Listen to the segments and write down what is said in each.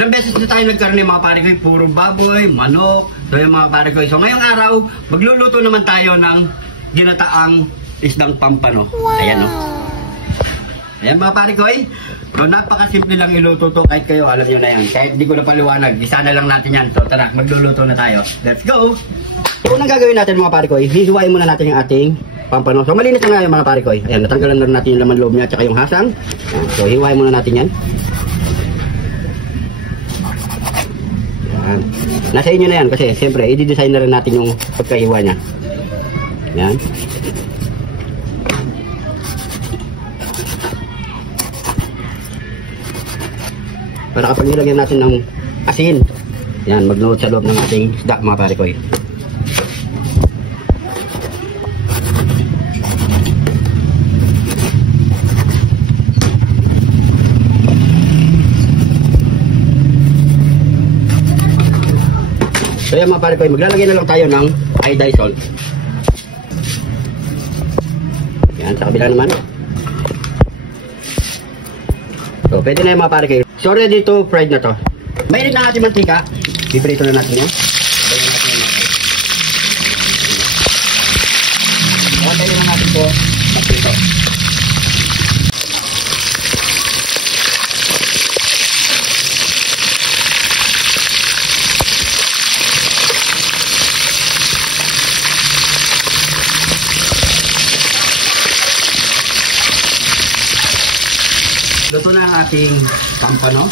Ilang beses na tayo nagkaroon ng mga pare ko, puro baboy, manok, so yung mga pare ko. So ngayong araw, magluluto naman tayo ng ginataang isdang pampano. Ayan o. Ayan mga pare ko, so napakasimple lang iluto to, kahit kayo alam nyo na yan. Kahit di ko na paliwanag, isa na lang natin yan. So tara, magluluto na tayo. Let's go! So unang gagawin natin mga pare ko, hihiwain muna natin yung ating pampano. So malinis na nga yung mga pare ko. Ayan, natanggalan na natin yung laman loob niya at saka yung hasang. Ayan, so hiwain muna natin yan. Ayan. Nasa inyo na yan kasi siyempre i-design na rin natin yung pagkahiwa niya. Ayan. Para kapag nilagyan natin ng asin, yan, magnuot sa loob ng ating isda mga pare ko. So yan mga pare ko, maglalagay na lang tayo ng iodized salt. Yan, sa kabila naman. So pwede na yung mga pare ko. So ready to fried na to. Mainit na natin mantika. Piprito na natin yan. Pwede na natin po magprito. Luto na ang ating pampano.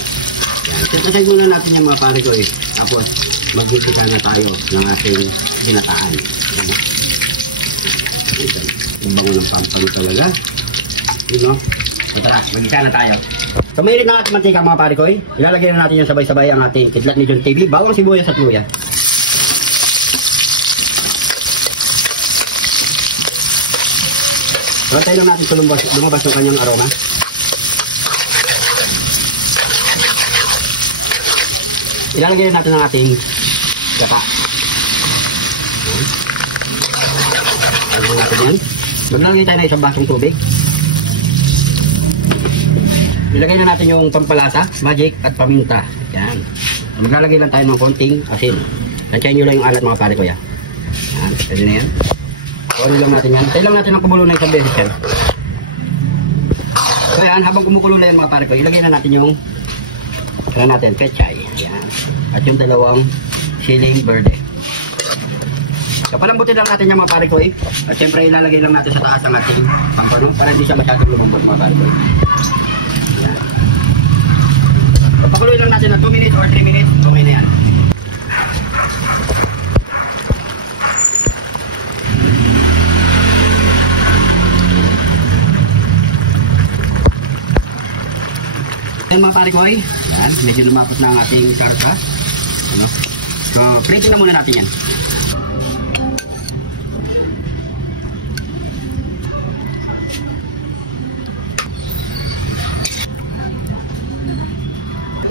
Set-aside muna natin yung mga pare ko Tapos magpipita na tayo ng ating ginataan. Ang bango ng pampano talaga. You know? So tara, mag-isa na tayo. So mayroon na natin mantika mga pare ko Ilalagay na natin yung sabay-sabay ang ating kidlat ni John TV. Bawang sibuyas at luya. So tayo lang natin lumabas yung kanyang aroma. Ilalagay natin ang ating gata. Alam natin yan. Maglalagay tayo ng isang basong tubig. Ilagay na natin yung pampalasa, magic at paminta. Yan. Maglalagay lang tayo ng konting asin. Tansyahin nyo lang yung alat mga pare ko yan. Yan. Pwede na yan. Kuha lang natin yan. Tayo lang natin ang kumulo na isang beses yan. So yan, habang kumukulo na yan mga pare ko, ilagay na natin yung pechay. Yan. At yung dalawang siling verde. Kapalambutin lang natin yung mga pare ko At syempre ilalagay lang natin sa taas ang ating pampano para hindi siya masyadong lumambot mga pare ko Yan. Papakuloy lang natin na 2 minutes or 3 minutes. Okay na yan. Ayan mga pare ko yan, medyo lumapot na ang ating sarsa. So, plating na muna natin yan.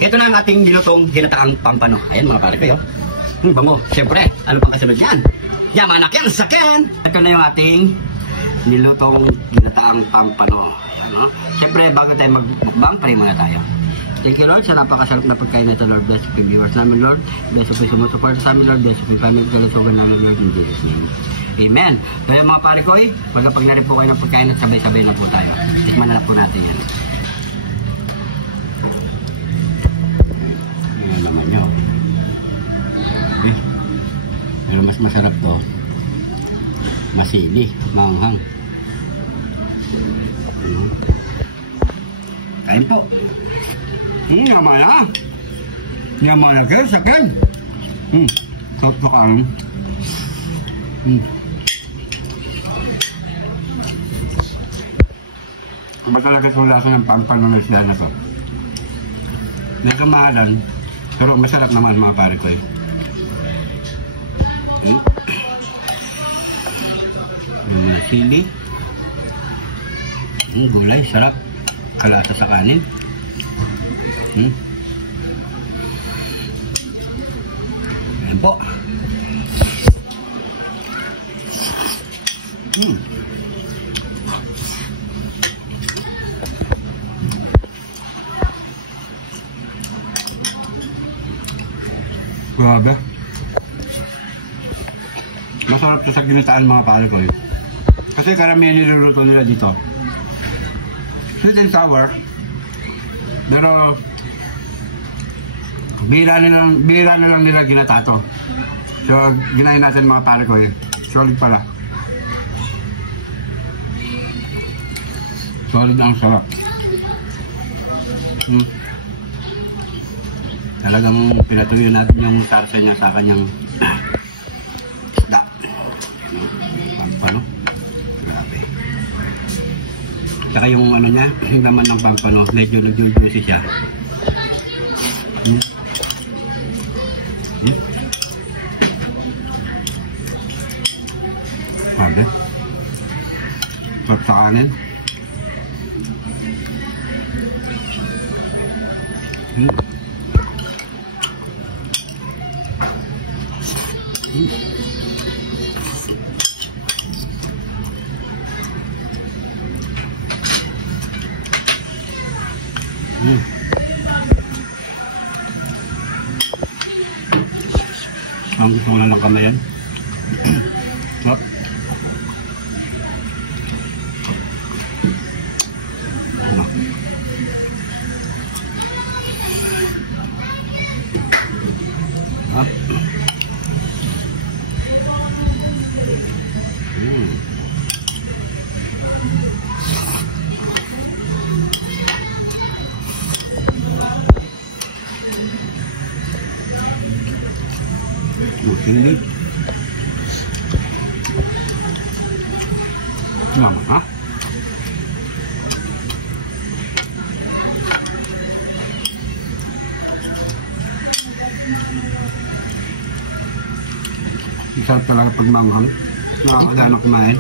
Ito na ang ating nilutong ginataang pampano. Ayan mga pare ko bango. Siyempre, ano pang kasunod yan? Yamanak yan sa ken! Ito na yung ating nilutong ginataang pampano. Ayan Siyempre, bago tayo magmukbang, pray muna tayo. Thank you Lord sa napakasarap na pagkain na ito Lord. Bless the viewers namin Lord. Bless the sumusupport sa amin Lord. Bless the family kalasugan namin Lord in Jesus name. Amen. So yung mga pare ko magkapag na rin po kayo ng pagkain at sabay-sabay na po tayo. Tikman na po natin yan. Ayan naman nyo. Pero mas masarap to. Masili. Maanghang. Kain po. Yaman na. Yaman na kayo sa ken. Sarap na karam. Ba talaga sa lasa ng pampano na isda na to. Nakamahalan. Pero masarap naman mga pare ko Sili. Gulay. Sarap. Kalasa sa kanin. Ayan po. Grabe. Masarap to sa ginitaan mga pare ko eh. Kasi karamihan niluluto nila dito. Sweet and sour. Pero bira na lang nila ginata to. So ginahin natin mga pare ko eh. Solid pala. Solid ang sarap. Talagang pinatuyo natin yung tarsa niya sa kanyang isda. Pampano. Grabe. Tsaka yung ano niya, yung naman ng pampano, medyo nag-juicy siya. Grabe. Sarap sa kanin. Ang gusto ko na lang kamayan. Sarap. Ini lama ha? Isang talaga pagmanghang. Nakakagana kumain.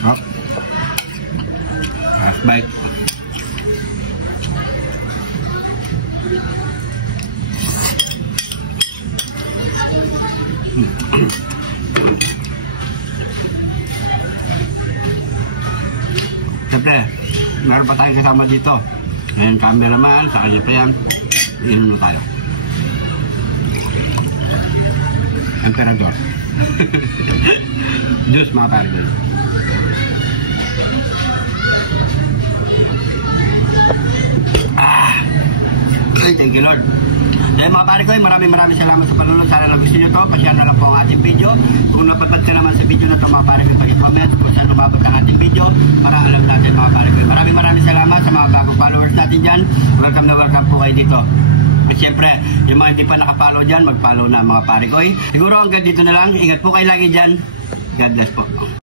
Up. Last bite. Siyempre, meron pa tayong kasama dito. Ayan, cameraman, saka siyempre yan. Inom na tayo. Emperador. Juice mga pare. Ay, thank you Lord. Dahil mga pare ko, maraming salamat sa panunod. Sana lang gusto nyo to. Pasyahan na lang po ang ating video. Kung napapad ka naman sa video na to mga pare ko, pag-comment kung saan umabot ang ating video para alam natin mga pare ko. Maraming salamat sa mga bagong followers natin dyan. Welcome na welcome po kayo dito. At syempre, yung mga hindi pa nakapollow dyan, mag-follow na mga pare ko. Siguro hanggang dito na lang. Ingat po kayo lagi dyan. God bless po.